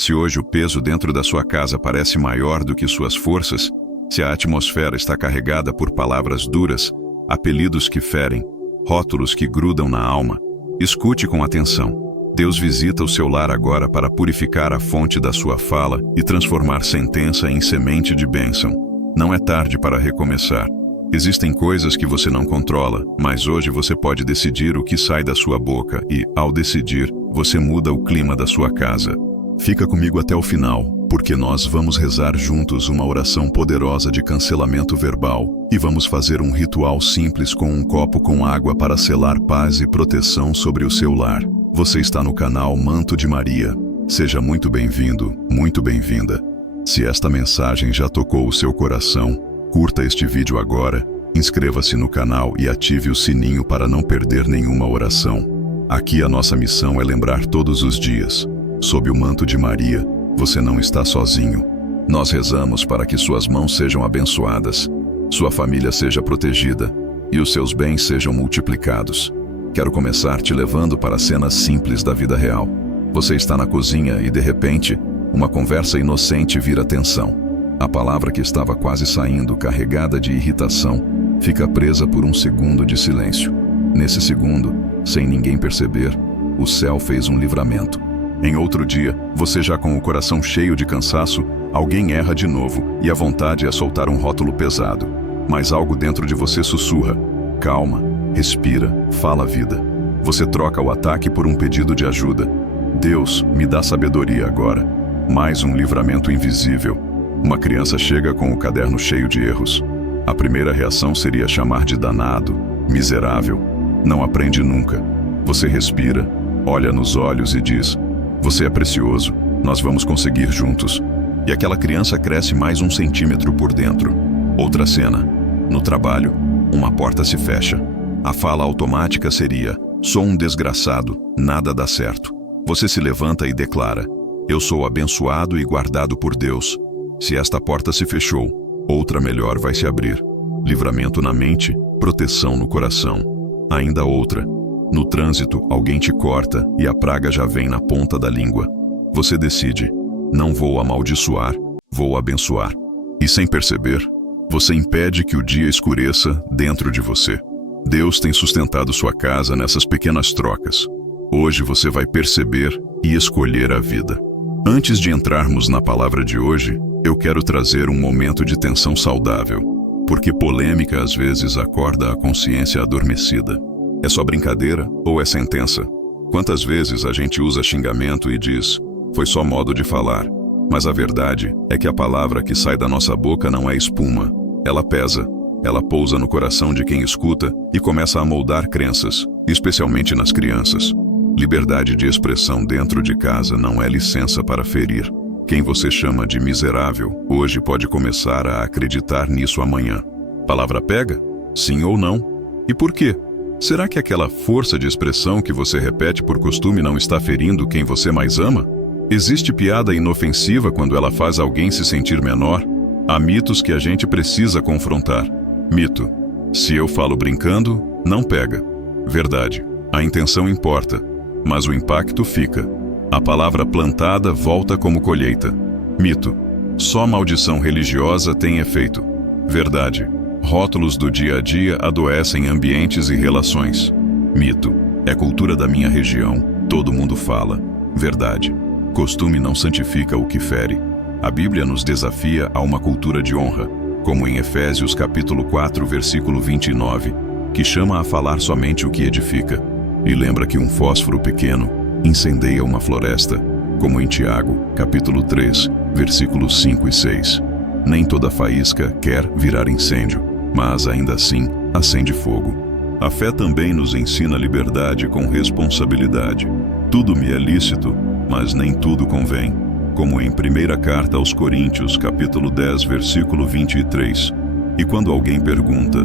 Se hoje o peso dentro da sua casa parece maior do que suas forças, se a atmosfera está carregada por palavras duras, apelidos que ferem, rótulos que grudam na alma, escute com atenção. Deus visita o seu lar agora para purificar a fonte da sua fala e transformar sentença em semente de bênção. Não é tarde para recomeçar. Existem coisas que você não controla, mas hoje você pode decidir o que sai da sua boca e, ao decidir, você muda o clima da sua casa. Fica comigo até o final, porque nós vamos rezar juntos uma oração poderosa de cancelamento verbal e vamos fazer um ritual simples com um copo com água para selar paz e proteção sobre o seu lar. Você está no canal Manto de Maria. Seja muito bem-vindo, muito bem-vinda. Se esta mensagem já tocou o seu coração, curta este vídeo agora, inscreva-se no canal e ative o sininho para não perder nenhuma oração. Aqui a nossa missão é lembrar todos os dias. Sob o manto de Maria, você não está sozinho. Nós rezamos para que suas mãos sejam abençoadas, sua família seja protegida e os seus bens sejam multiplicados. Quero começar te levando para cenas simples da vida real. Você está na cozinha e, de repente, uma conversa inocente vira tensão. A palavra que estava quase saindo, carregada de irritação, fica presa por um segundo de silêncio. Nesse segundo, sem ninguém perceber, o céu fez um livramento. Em outro dia, você já com o coração cheio de cansaço, alguém erra de novo e a vontade é soltar um rótulo pesado. Mas algo dentro de você sussurra: calma, respira, fala a vida. Você troca o ataque por um pedido de ajuda. Deus, me dá sabedoria agora. Mais um livramento invisível. Uma criança chega com o caderno cheio de erros. A primeira reação seria chamar de danado, miserável. Não aprende nunca. Você respira, olha nos olhos e diz: você é precioso, nós vamos conseguir juntos. E aquela criança cresce mais 1 centímetro por dentro. Outra cena. No trabalho, uma porta se fecha. A fala automática seria: sou um desgraçado, nada dá certo. Você se levanta e declara: eu sou abençoado e guardado por Deus. Se esta porta se fechou, outra melhor vai se abrir. Livramento na mente, proteção no coração. Ainda outra. No trânsito, alguém te corta e a praga já vem na ponta da língua. Você decide: não vou amaldiçoar, vou abençoar. E sem perceber, você impede que o dia escureça dentro de você. Deus tem sustentado sua casa nessas pequenas trocas. Hoje você vai perceber e escolher a vida. Antes de entrarmos na palavra de hoje, eu quero trazer um momento de tensão saudável, porque polêmica às vezes acorda a consciência adormecida. É só brincadeira ou é sentença? Quantas vezes a gente usa xingamento e diz: foi só modo de falar. Mas a verdade é que a palavra que sai da nossa boca não é espuma. Ela pesa, ela pousa no coração de quem escuta e começa a moldar crenças, especialmente nas crianças. Liberdade de expressão dentro de casa não é licença para ferir. Quem você chama de miserável, hoje pode começar a acreditar nisso amanhã. Palavra pega? Sim ou não? E por quê? Será que aquela força de expressão que você repete por costume não está ferindo quem você mais ama? Existe piada inofensiva quando ela faz alguém se sentir menor? Há mitos que a gente precisa confrontar. Mito: se eu falo brincando, não pega. Verdade: a intenção importa, mas o impacto fica. A palavra plantada volta como colheita. Mito: só maldição religiosa tem efeito. Verdade: rótulos do dia a dia adoecem ambientes e relações. Mito: é cultura da minha região, todo mundo fala. Verdade: costume não santifica o que fere. A Bíblia nos desafia a uma cultura de honra, como em Efésios capítulo 4, versículo 29, que chama a falar somente o que edifica. E lembra que um fósforo pequeno incendeia uma floresta, como em Tiago, capítulo 3, versículos 5 e 6. Nem toda faísca quer virar incêndio, mas ainda assim acende fogo. A fé também nos ensina liberdade com responsabilidade. Tudo me é lícito, mas nem tudo convém. Como em primeira carta aos Coríntios, capítulo 10, versículo 23. E quando alguém pergunta: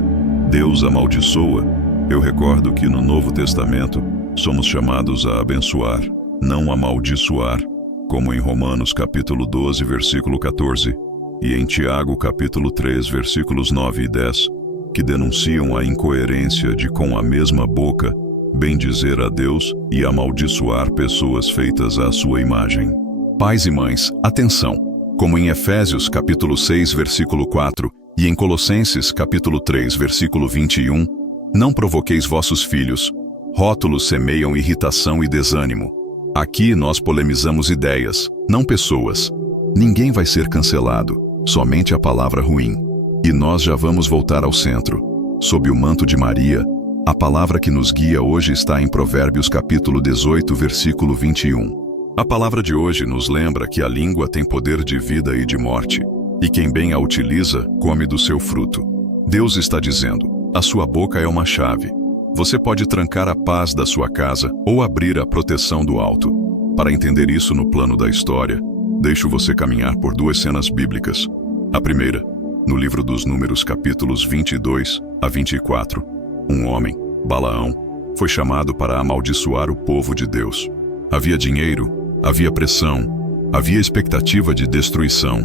Deus amaldiçoa? Eu recordo que no Novo Testamento somos chamados a abençoar, não amaldiçoar, como em Romanos capítulo 12, versículo 14, e em Tiago capítulo 3, versículos 9 e 10, que denunciam a incoerência de com a mesma boca bendizer a Deus e amaldiçoar pessoas feitas à sua imagem. Pais e mães, atenção! Como em Efésios capítulo 6, versículo 4, e em Colossenses capítulo 3, versículo 21, não provoqueis vossos filhos. Rótulos semeiam irritação e desânimo. Aqui nós polemizamos ideias, não pessoas. Ninguém vai ser cancelado, somente a palavra ruim. E nós já vamos voltar ao centro. Sob o manto de Maria, a palavra que nos guia hoje está em Provérbios capítulo 18, versículo 21. A palavra de hoje nos lembra que a língua tem poder de vida e de morte, e quem bem a utiliza, come do seu fruto. Deus está dizendo, a sua boca é uma chave. Você pode trancar a paz da sua casa ou abrir a proteção do alto. Para entender isso no plano da história, deixo você caminhar por duas cenas bíblicas. A primeira, no livro dos Números capítulos 22 a 24, um homem, Balaão, foi chamado para amaldiçoar o povo de Deus. Havia dinheiro, havia pressão, havia expectativa de destruição,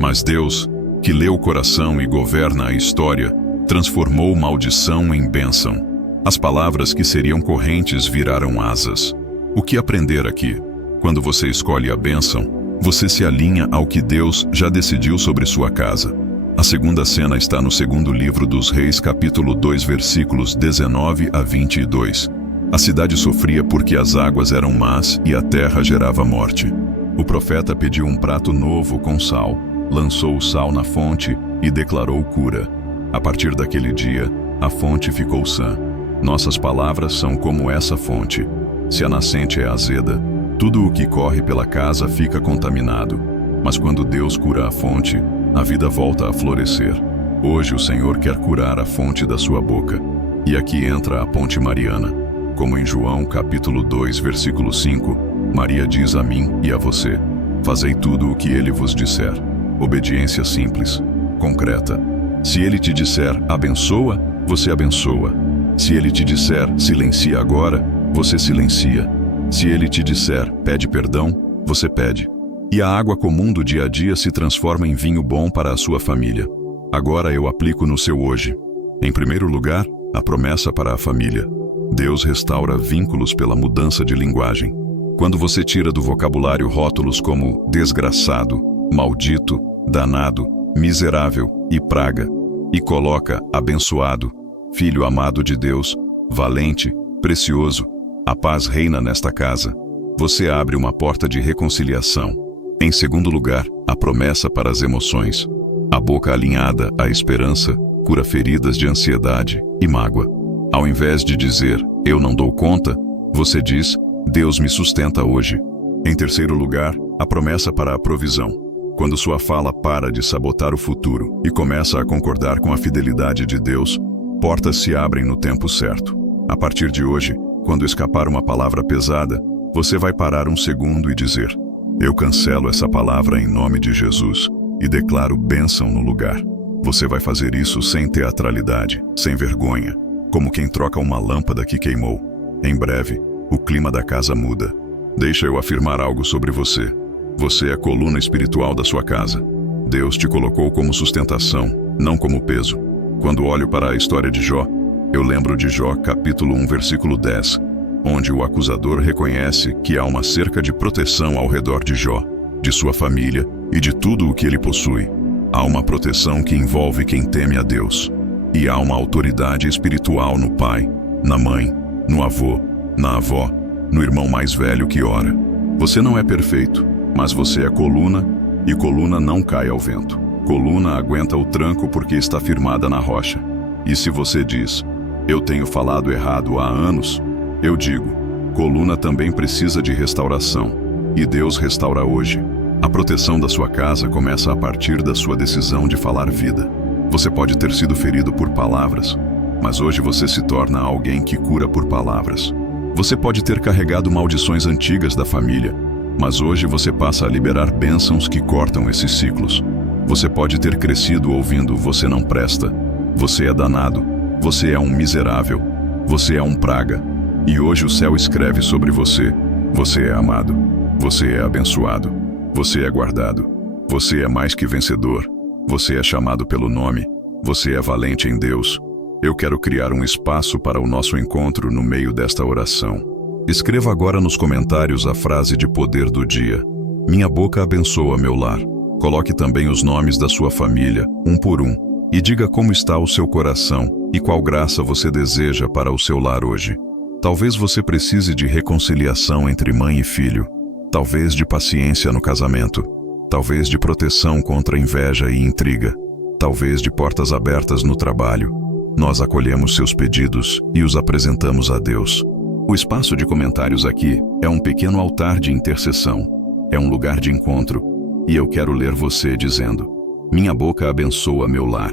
mas Deus, que lê o coração e governa a história, transformou maldição em bênção. As palavras que seriam correntes viraram asas. O que aprender aqui? Quando você escolhe a bênção, você se alinha ao que Deus já decidiu sobre sua casa. A segunda cena está no segundo livro dos Reis, capítulo 2, versículos 19 a 22. A cidade sofria porque as águas eram más e a terra gerava morte. O profeta pediu um prato novo com sal, lançou o sal na fonte e declarou cura. A partir daquele dia, a fonte ficou sã. Nossas palavras são como essa fonte. Se a nascente é azeda, tudo o que corre pela casa fica contaminado. Mas quando Deus cura a fonte, a vida volta a florescer. Hoje o Senhor quer curar a fonte da sua boca. E aqui entra a ponte mariana. Como em João capítulo 2, versículo 5, Maria diz a mim e a você, fazei tudo o que ele vos disser. Obediência simples, concreta. Se ele te disser abençoa, você abençoa. Se ele te disser silencia agora, você silencia. Se ele te disser pede perdão, você pede. E a água comum do dia a dia se transforma em vinho bom para a sua família. Agora eu aplico no seu hoje. Em primeiro lugar, a promessa para a família. Deus restaura vínculos pela mudança de linguagem. Quando você tira do vocabulário rótulos como desgraçado, maldito, danado, miserável e praga, e coloca abençoado, filho amado de Deus, valente, precioso, a paz reina nesta casa, você abre uma porta de reconciliação. Em segundo lugar, a promessa para as emoções. A boca alinhada à esperança cura feridas de ansiedade e mágoa. Ao invés de dizer, eu não dou conta, você diz, Deus me sustenta hoje. Em terceiro lugar, a promessa para a provisão. Quando sua fala para de sabotar o futuro e começa a concordar com a fidelidade de Deus, portas se abrem no tempo certo. A partir de hoje, quando escapar uma palavra pesada, você vai parar um segundo e dizer, eu cancelo essa palavra em nome de Jesus e declaro bênção no lugar. Você vai fazer isso sem teatralidade, sem vergonha, como quem troca uma lâmpada que queimou. Em breve, o clima da casa muda. Deixa eu afirmar algo sobre você. Você é a coluna espiritual da sua casa. Deus te colocou como sustentação, não como peso. Quando olho para a história de Jó, eu lembro de Jó capítulo 1, versículo 10, onde o acusador reconhece que há uma cerca de proteção ao redor de Jó, de sua família e de tudo o que ele possui. Há uma proteção que envolve quem teme a Deus. E há uma autoridade espiritual no pai, na mãe, no avô, na avó, no irmão mais velho que ora. Você não é perfeito, mas você é coluna, e coluna não cai ao vento. Coluna aguenta o tranco porque está firmada na rocha. E se você diz, eu tenho falado errado há anos, eu digo, coluna também precisa de restauração. E Deus restaura hoje. A proteção da sua casa começa a partir da sua decisão de falar vida. Você pode ter sido ferido por palavras, mas hoje você se torna alguém que cura por palavras. Você pode ter carregado maldições antigas da família, mas hoje você passa a liberar bênçãos que cortam esses ciclos. Você pode ter crescido ouvindo você não presta, você é danado, você é um miserável, você é um praga. E hoje o céu escreve sobre você, você é amado, você é abençoado, você é guardado, você é mais que vencedor. Você é chamado pelo nome, você é valente em Deus. Eu quero criar um espaço para o nosso encontro no meio desta oração. Escreva agora nos comentários a frase de poder do dia. Minha boca abençoa meu lar. Coloque também os nomes da sua família, um por um, e diga como está o seu coração e qual graça você deseja para o seu lar hoje. Talvez você precise de reconciliação entre mãe e filho, talvez de paciência no casamento, talvez de proteção contra inveja e intriga, talvez de portas abertas no trabalho. Nós acolhemos seus pedidos e os apresentamos a Deus. O espaço de comentários aqui é um pequeno altar de intercessão, é um lugar de encontro, e eu quero ler você dizendo: minha boca abençoa meu lar.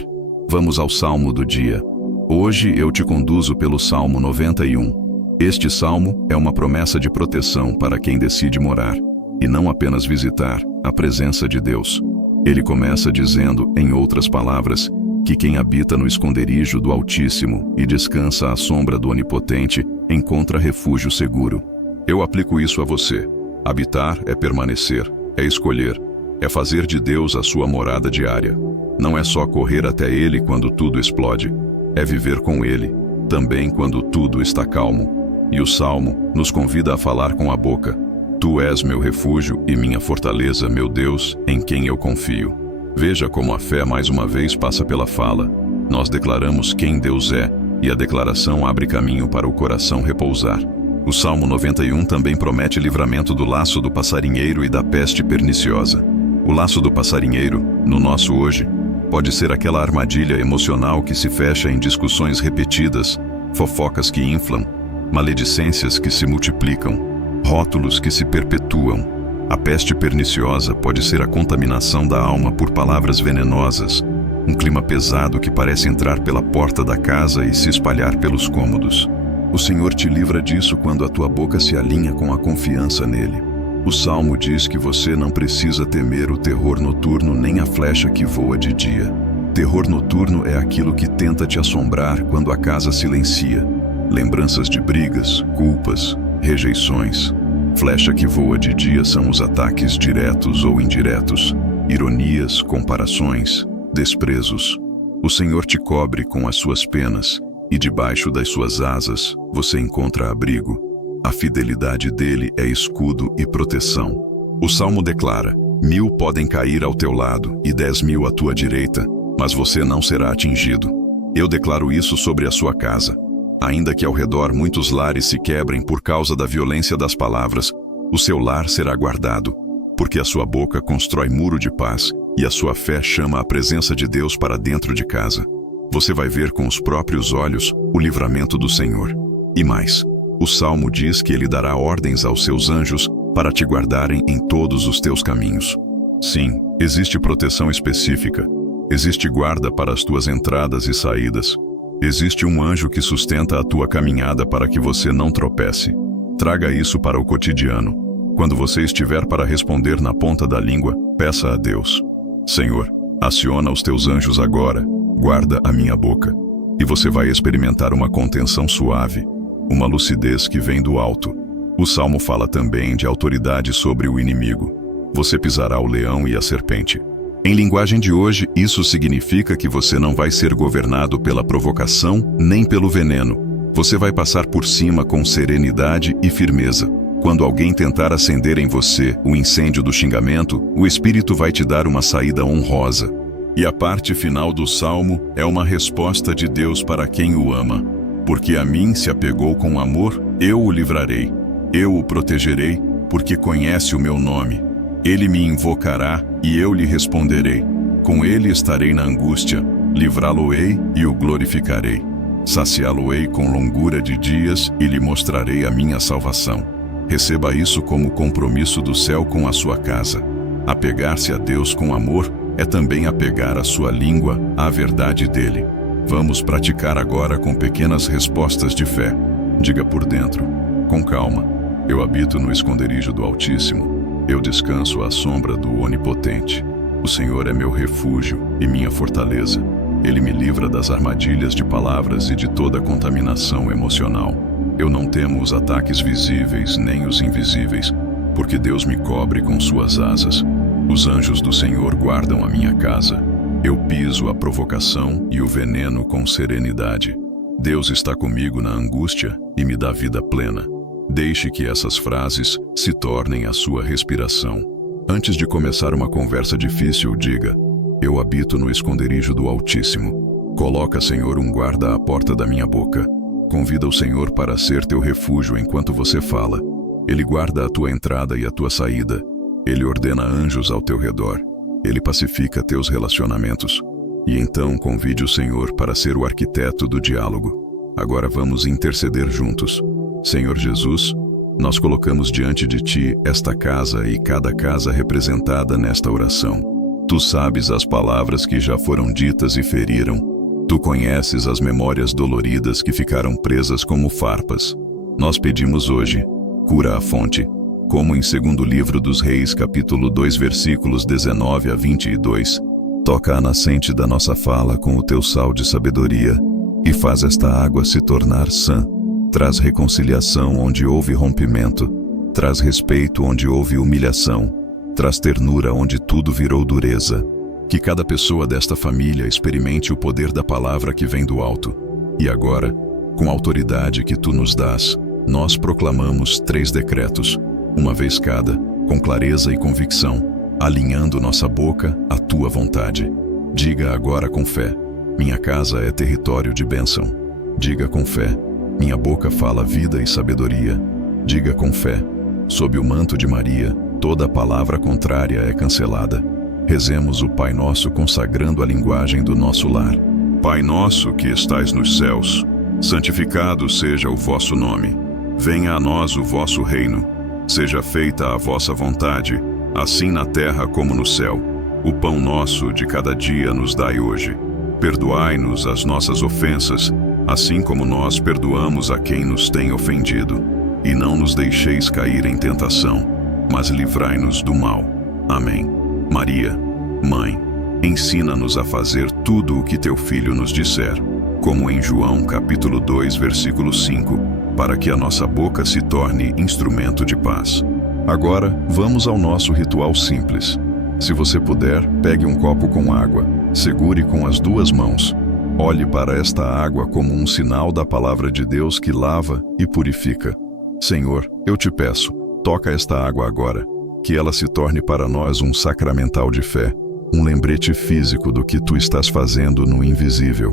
Vamos ao Salmo do dia. Hoje eu te conduzo pelo Salmo 91. Este salmo é uma promessa de proteção para quem decide morar, e não apenas visitar, a presença de Deus. Ele começa dizendo, em outras palavras, que quem habita no esconderijo do Altíssimo e descansa à sombra do Onipotente encontra refúgio seguro. Eu aplico isso a você. Habitar é permanecer, é escolher, é fazer de Deus a sua morada diária. Não é só correr até Ele quando tudo explode, é viver com Ele, também quando tudo está calmo. E o Salmo nos convida a falar com a boca: Tu és meu refúgio e minha fortaleza, meu Deus, em quem eu confio. Veja como a fé mais uma vez passa pela fala. Nós declaramos quem Deus é, e a declaração abre caminho para o coração repousar. O Salmo 91 também promete livramento do laço do passarinheiro e da peste perniciosa. O laço do passarinheiro, no nosso hoje, pode ser aquela armadilha emocional que se fecha em discussões repetidas, fofocas que inflam, maledicências que se multiplicam, rótulos que se perpetuam. A peste perniciosa pode ser a contaminação da alma por palavras venenosas, um clima pesado que parece entrar pela porta da casa e se espalhar pelos cômodos. O Senhor te livra disso quando a tua boca se alinha com a confiança nele. O Salmo diz que você não precisa temer o terror noturno nem a flecha que voa de dia. Terror noturno é aquilo que tenta te assombrar quando a casa silencia. Lembranças de brigas, culpas, rejeições. Flecha que voa de dia são os ataques diretos ou indiretos, ironias, comparações, desprezos. O Senhor te cobre com as suas penas, e debaixo das suas asas você encontra abrigo. A fidelidade dele é escudo e proteção. O Salmo declara: 1000 podem cair ao teu lado e 10.000 à tua direita, mas você não será atingido. Eu declaro isso sobre a sua casa. Ainda que ao redor muitos lares se quebrem por causa da violência das palavras, o seu lar será guardado, porque a sua boca constrói muro de paz e a sua fé chama a presença de Deus para dentro de casa. Você vai ver com os próprios olhos o livramento do Senhor. E mais, o Salmo diz que ele dará ordens aos seus anjos para te guardarem em todos os teus caminhos. Sim, existe proteção específica. Existe guarda para as tuas entradas e saídas. Existe um anjo que sustenta a tua caminhada para que você não tropece. Traga isso para o cotidiano. Quando você estiver para responder na ponta da língua, peça a Deus: Senhor, aciona os teus anjos agora, guarda a minha boca. E você vai experimentar uma contenção suave, uma lucidez que vem do alto. O Salmo fala também de autoridade sobre o inimigo. Você pisará o leão e a serpente. Em linguagem de hoje, isso significa que você não vai ser governado pela provocação nem pelo veneno. Você vai passar por cima com serenidade e firmeza. Quando alguém tentar acender em você o incêndio do xingamento, o Espírito vai te dar uma saída honrosa. E a parte final do Salmo é uma resposta de Deus para quem o ama. Porque a mim se apegou com amor, eu o livrarei. Eu o protegerei, porque conhece o meu nome. Ele me invocará e eu lhe responderei. Com ele estarei na angústia, livrá-lo-ei e o glorificarei. Saciá-lo-ei com longura de dias e lhe mostrarei a minha salvação. Receba isso como compromisso do céu com a sua casa. Apegar-se a Deus com amor é também apegar a sua língua à verdade dele. Vamos praticar agora com pequenas respostas de fé. Diga por dentro, com calma: eu habito no esconderijo do Altíssimo. Eu descanso à sombra do Onipotente. O Senhor é meu refúgio e minha fortaleza. Ele me livra das armadilhas de palavras e de toda contaminação emocional. Eu não temo os ataques visíveis nem os invisíveis, porque Deus me cobre com suas asas. Os anjos do Senhor guardam a minha casa. Eu piso a provocação e o veneno com serenidade. Deus está comigo na angústia e me dá vida plena. Deixe que essas frases se tornem a sua respiração. Antes de começar uma conversa difícil, diga: eu habito no esconderijo do Altíssimo. Coloca, Senhor, um guarda à porta da minha boca. Convida o Senhor para ser teu refúgio enquanto você fala. Ele guarda a tua entrada e a tua saída. Ele ordena anjos ao teu redor. Ele pacifica teus relacionamentos. E então convide o Senhor para ser o arquiteto do diálogo. Agora vamos interceder juntos. Senhor Jesus, nós colocamos diante de Ti esta casa e cada casa representada nesta oração. Tu sabes as palavras que já foram ditas e feriram. Tu conheces as memórias doloridas que ficaram presas como farpas. Nós pedimos hoje, cura a fonte, como em 2º livro dos Reis, capítulo 2, versículos 19 a 22. Toca a nascente da nossa fala com o teu sal de sabedoria e faz esta água se tornar sã. Traz reconciliação onde houve rompimento. Traz respeito onde houve humilhação. Traz ternura onde tudo virou dureza. Que cada pessoa desta família experimente o poder da palavra que vem do alto. E agora, com a autoridade que tu nos dás, nós proclamamos 3 decretos, uma vez cada, com clareza e convicção, alinhando nossa boca à tua vontade. Diga agora com fé: minha casa é território de bênção. Diga com fé: minha boca fala vida e sabedoria. Diga com fé: sob o manto de Maria, toda palavra contrária é cancelada. Rezemos o Pai Nosso consagrando a linguagem do nosso lar. Pai nosso que estais nos céus, santificado seja o vosso nome. Venha a nós o vosso reino. Seja feita a vossa vontade, assim na terra como no céu. O pão nosso de cada dia nos dai hoje. Perdoai-nos as nossas ofensas, assim como nós perdoamos a quem nos tem ofendido. E não nos deixeis cair em tentação, mas livrai-nos do mal. Amém. Maria, Mãe, ensina-nos a fazer tudo o que teu Filho nos disser, como em João capítulo 2, versículo 5, para que a nossa boca se torne instrumento de paz. Agora, vamos ao nosso ritual simples. Se você puder, pegue um copo com água, segure com as 2 mãos. Olhe para esta água como um sinal da palavra de Deus que lava e purifica. Senhor, eu te peço, toca esta água agora, que ela se torne para nós um sacramental de fé, um lembrete físico do que tu estás fazendo no invisível.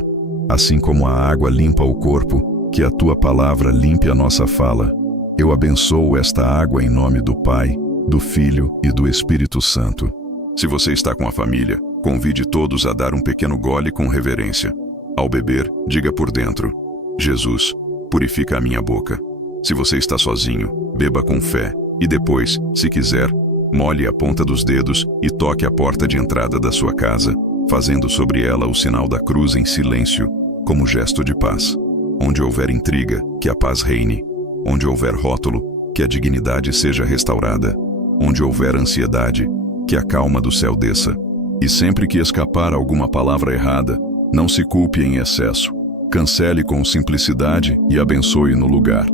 Assim como a água limpa o corpo, que a tua palavra limpe a nossa fala. Eu abençoo esta água em nome do Pai, do Filho e do Espírito Santo. Se você está com a família, convide todos a dar um pequeno gole com reverência. Ao beber, diga por dentro: Jesus, purifica a minha boca. Se você está sozinho, beba com fé. E depois, se quiser, molhe a ponta dos dedos e toque a porta de entrada da sua casa, fazendo sobre ela o sinal da cruz em silêncio, como gesto de paz. Onde houver intriga, que a paz reine. Onde houver rótulo, que a dignidade seja restaurada. Onde houver ansiedade, que a calma do céu desça. E sempre que escapar alguma palavra errada, não se culpe em excesso. Cancele com simplicidade e abençoe no lugar.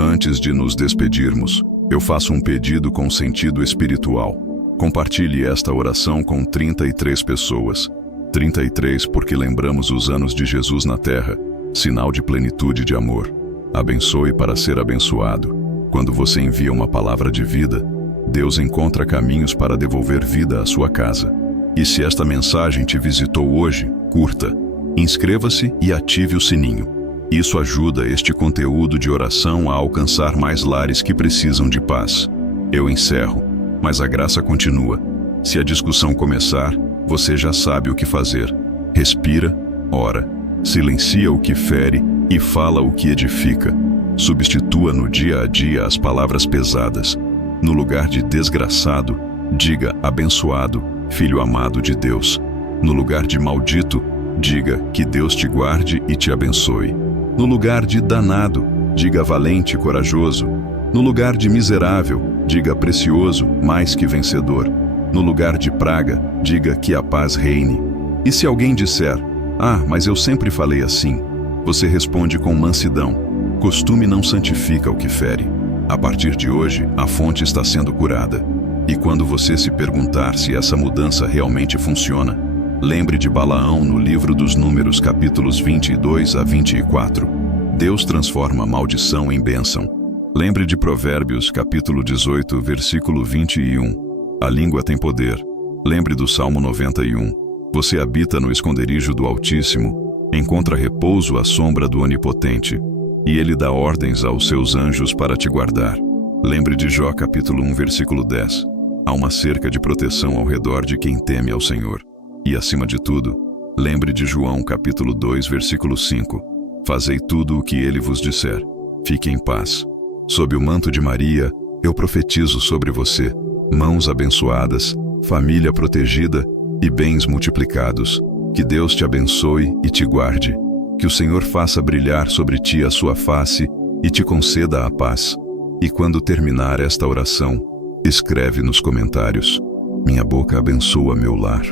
Antes de nos despedirmos, eu faço um pedido com sentido espiritual. Compartilhe esta oração com 33 pessoas. 33 porque lembramos os anos de Jesus na terra, sinal de plenitude de amor. Abençoe para ser abençoado. Quando você envia uma palavra de vida, Deus encontra caminhos para devolver vida à sua casa. E se esta mensagem te visitou hoje, curta, inscreva-se e ative o sininho. Isso ajuda este conteúdo de oração a alcançar mais lares que precisam de paz. Eu encerro, mas a graça continua. Se a discussão começar, você já sabe o que fazer. Respira, ora, silencia o que fere e fala o que edifica. Substitua no dia a dia as palavras pesadas. No lugar de desgraçado, diga abençoado, filho amado de Deus. No lugar de maldito, diga que Deus te guarde e te abençoe. No lugar de danado, diga valente e corajoso. No lugar de miserável, diga precioso, mais que vencedor. No lugar de praga, diga que a paz reine. E se alguém disser: "Ah, mas eu sempre falei assim", você responde com mansidão: "Costume não santifica o que fere". A partir de hoje, a fonte está sendo curada. E quando você se perguntar se essa mudança realmente funciona, lembre de Balaão no livro dos Números, capítulos 22 a 24. Deus transforma maldição em bênção. Lembre de Provérbios, capítulo 18, versículo 21. A língua tem poder. Lembre do Salmo 91. Você habita no esconderijo do Altíssimo, encontra repouso à sombra do Onipotente, e ele dá ordens aos seus anjos para te guardar. Lembre de Jó capítulo 1, versículo 10. Há uma cerca de proteção ao redor de quem teme ao Senhor. E acima de tudo, lembre de João capítulo 2, versículo 5. Fazei tudo o que ele vos disser. Fique em paz. Sob o manto de Maria, eu profetizo sobre você mãos abençoadas, família protegida e bens multiplicados. Que Deus te abençoe e te guarde. Que o Senhor faça brilhar sobre ti a sua face e te conceda a paz. E quando terminar esta oração, escreve nos comentários: minha boca abençoa meu lar.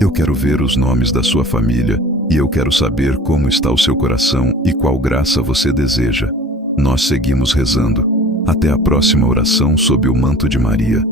Eu quero ver os nomes da sua família e eu quero saber como está o seu coração e qual graça você deseja. Nós seguimos rezando. Até a próxima oração sob o manto de Maria.